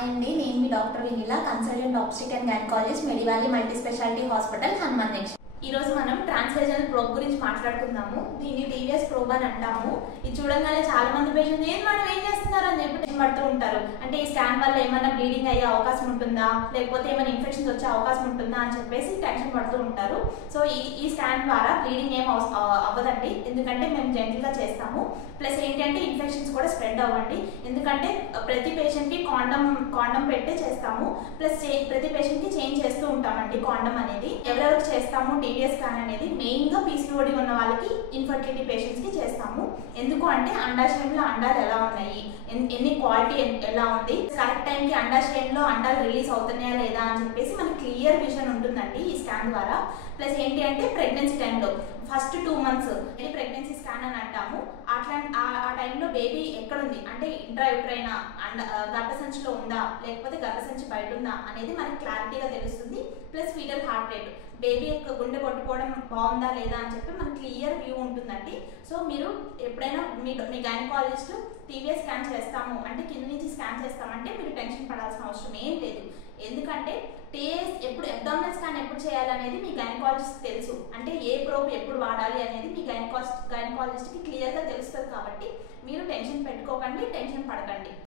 Hi అండి, నేను మీ doctor Vineela, consultant obstetric and gynaecologist, Medivalley multi speciality hospital, Hanuman junction. ఈ రోజు మనం ట్రాన్స్లేజనల్ ప్రోబ్ గురించి మాట్లాడుకుందాము. దీన్ని టీవీఎస్ ప్రోబ్ అని అంటాము. ఇది చూడంగానే చాలా మంది పేషెంట్స్ ఏం చేస్తున్నారు అని చెప్పి టెన్షన్ పడుతూ ఉంటారు. అంటే ఈ స్కాన్ వల్ల ఏమైనా బ్లీడింగ్ అయ్యే అవకాశం ఉంటుందా, లేకపోతే ఏమైనా ఇన్ఫెక్షన్స్ వచ్చే అవకాశం ఉంటుందా అని చెప్పేసి టెన్షన్ పడుతూ ఉంటారు. సో ఈ స్కాన్ ద్వారా బ్లీడింగ్ ఏం అవ్వదండి, ఎందుకంటే మేము జెంటిల్గా చేస్తాము. ప్లస్ ఏంటంటే ఇన్ఫెక్షన్స్ కూడా స్ప్రెడ్ అవ్వండి, ఎందుకంటే ప్రతి పేషెంట్కి కాండం పెట్టే చేస్తాము. ప్లస్ ప్రతి పేషెంట్కి చేంజ్ చేస్తూ ఉంటామండి కాండం అనేది. ఎవరెవరికి చేస్తాము టీవీఎస్ స్కాన్ అనేది? మెయిన్గా పీసీఓడి ఉన్న వాళ్ళకి, ఇన్ఫర్టిలిటీ పేషెంట్స్కి చేస్తాము. ఎందుకు అంటే అండాశయంలో అండాలు ఎలా ఉన్నాయి, ఎన్ని క్వాలిటీ ఎలా ఉంది, కరెక్ట్ టైంకి అండాశయంలో అండాలు రిలీజ్ అవుతున్నాయా లేదా అని చెప్పేసి మనకి క్లియర్ విజన్ ఉంటుందండి ఈ స్కాన్ ద్వారా. ప్లస్ ఏంటి అంటే ప్రెగ్నెన్సీ టైంలో ఫస్ట్ 2 months ఇది ప్రెగ్నెన్సీ స్కాన్ అని అంటాము. ఆ టైంలో బేబీ ఎక్కడుంది అంటే ఇంట్రాయుట్రైన్ గర్భసంచిలో ఉందా, లేకపోతే గర్భసంచి బయట ఉందా అనేది మనకి క్లారిటీగా తెలుస్తుంది. Plus foetal heart rate, baby యొక్క గుండె కొట్టుకోవడం బాగుందా లేదా అని చెప్పి మనకి క్లియర్ వ్యూ ఉంటుందండి. సో మీరు ఎప్పుడైనా మీ గైనకాలజిస్ట్ టీవీఎస్ స్కాన్ చేస్తాము అంటే కింద నుంచి స్కాన్ చేస్తామంటే మీరు టెన్షన్ పడాల్సిన అవసరం ఏం లేదు. ఎందుకంటే టీఎస్ ఎప్పుడు అబ్డామినల్ స్కాన్ ఎప్పుడు చేయాలనేది మీ గైనకాలజిస్ట్ తెలుసు. అంటే ఏ ప్రోబ్ ఎప్పుడు వాడాలి అనేది మీ గైనకాలజిస్ట్కి క్లియర్గా తెలుస్తుంది. కాబట్టి మీరు టెన్షన్ పెట్టుకోకండి, టెన్షన్ పడకండి.